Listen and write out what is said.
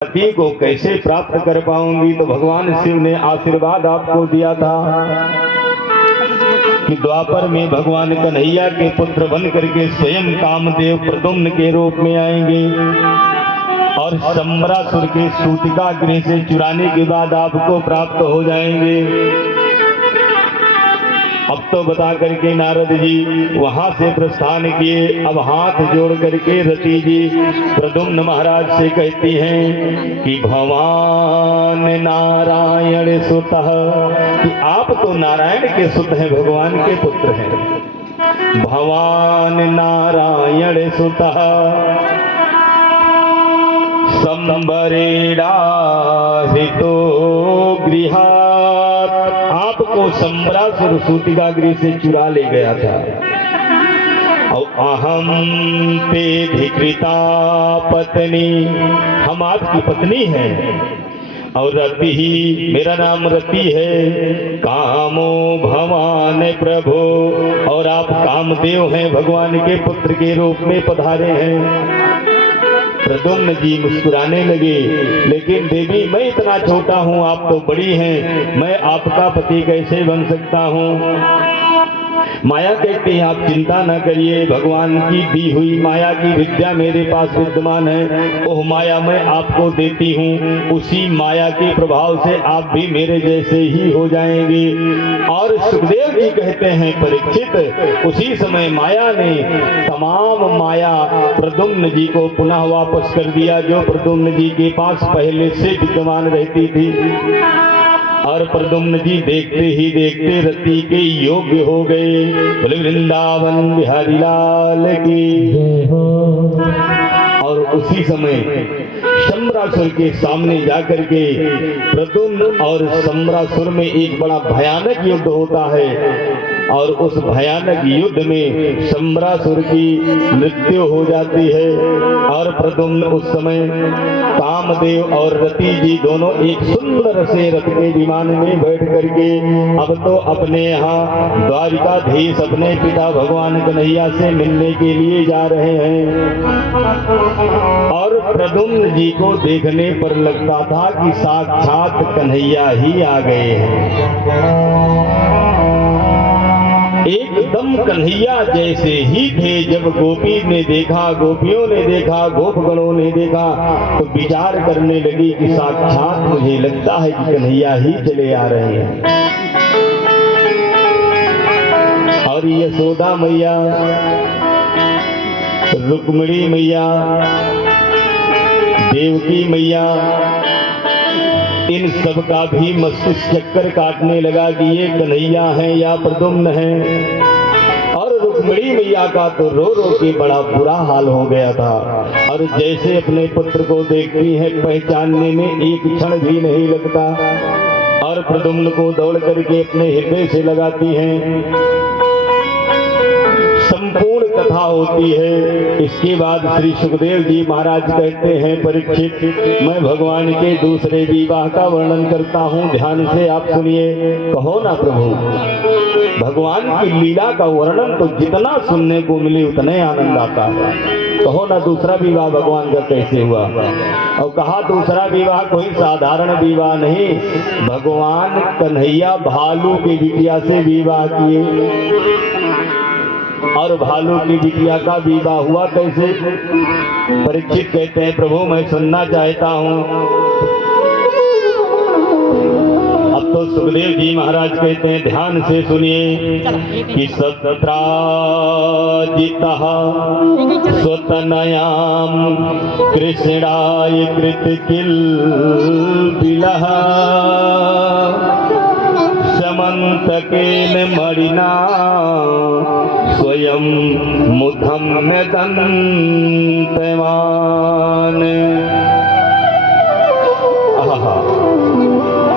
पति को कैसे प्राप्त कर पाऊंगी। तो भगवान शिव ने आशीर्वाद आपको दिया था कि द्वापर में भगवान कन्हैया के पुत्र बन करके स्वयं कामदेव प्रद्युम्न के रूप में आएंगे और शंबरासुर के सूतिका गृह से चुराने के बाद आपको प्राप्त हो जाएंगे। अब तो बता करके नारद जी वहां से प्रस्थान किए। अब हाथ जोड़ करके रति जी प्रद्युम्न महाराज से कहती हैं कि भगवान नारायण सुतः, कि आप तो नारायण के सुत हैं, भगवान के पुत्र हैं। भगवान नारायण सुतः संबरेड़ा हितो गृहात्, आपको शंबरासुर सूतिका गृह से चुरा ले गया था। और अहम ते धिकृता पत्नी, हम आपकी पत्नी हैं। और रति ही, मेरा नाम रति है। कामो भवान प्रभु, और आप कामदेव हैं, भगवान के पुत्र के रूप में पधारे हैं। प्रद्युम्न जी मुस्कुराने लगे, लेकिन देवी मैं इतना छोटा हूँ, आप तो बड़ी हैं, मैं आपका पति कैसे बन सकता हूँ। माया कहती है आप चिंता न करिए, भगवान की दी हुई माया की विद्या मेरे पास विद्यमान है। ओह माया मैं आपको देती हूँ, उसी माया के प्रभाव से आप भी मेरे जैसे ही हो जाएंगे। और सुखदेव जी कहते हैं परीक्षित, उसी समय माया ने तमाम माया प्रद्युम्न जी को पुनः वापस कर दिया, जो प्रद्युम्न जी के पास पहले से विद्यमान रहती थी। और प्रद्युम्न जी देखते ही देखते रति के योग्य हो गए। बोले वृंदावन बिहारी लाल की। और उसी समय शंबरासुर के सामने जाकर के प्रद्युम्न और शंबरासुर में एक बड़ा भयानक युद्ध होता है। और उस भयानक युद्ध में शंबरासुर की मृत्यु हो जाती है। और प्रद्युम्न उस समय कामदेव और रति जी दोनों एक सुंदर से रथ के विमान में बैठ करके अब तो अपने यहाँ द्वारिकाधीश अपने पिता भगवान कन्हैया से मिलने के लिए जा रहे हैं। और प्रद्युम्न जी को देखने पर लगता था कि साक्षात कन्हैया ही आ गए हैं। एकदम कन्हैया जैसे ही थे। जब गोपी ने देखा, गोपियों ने देखा, गोपगणों ने देखा, तो विचार करने लगी कि साक्षात मुझे लगता है कि कन्हैया ही चले आ रहे हैं। और यशोदा मैया, रुक्मिणी मैया, देवकी मैया, इन सब का भी मस्तिष्क चक्कर काटने लगा कि ये कन्हैया हैं या प्रद्युम्न हैं। और रुक्मिणी मैया का तो रो रो के बड़ा बुरा हाल हो गया था। और जैसे अपने पुत्र को देखती है, पहचानने में एक क्षण भी नहीं लगता। और प्रद्युम्न को दौड़ करके अपने हृदय से लगाती हैं। संपूर्ण कथा होती है। इसके बाद श्री सुखदेव जी महाराज कहते हैं परीक्षित, मैं भगवान के दूसरे विवाह का वर्णन करता हूँ, ध्यान से आप सुनिए। कहो ना प्रभु, भगवान की लीला का वर्णन तो जितना सुनने को मिले उतने आनंद आता है। कहो ना दूसरा विवाह भगवान का कैसे हुआ। और कहा दूसरा विवाह कोई साधारण विवाह नहीं, भगवान कन्हैया भालू की बिटिया से विवाह किए। और भालू की बिटिया का विवाह हुआ कैसे। परीक्षित कहते हैं प्रभु मैं सुनना चाहता हूँ। अब तो सुखदेव जी महाराज कहते हैं ध्यान से सुनिए कि सत्राजितः स्वतनयाम कृष्णाय कृतकिल्बिलः समन्तकेन मणिना स्वयं मुखम दन्तवान्।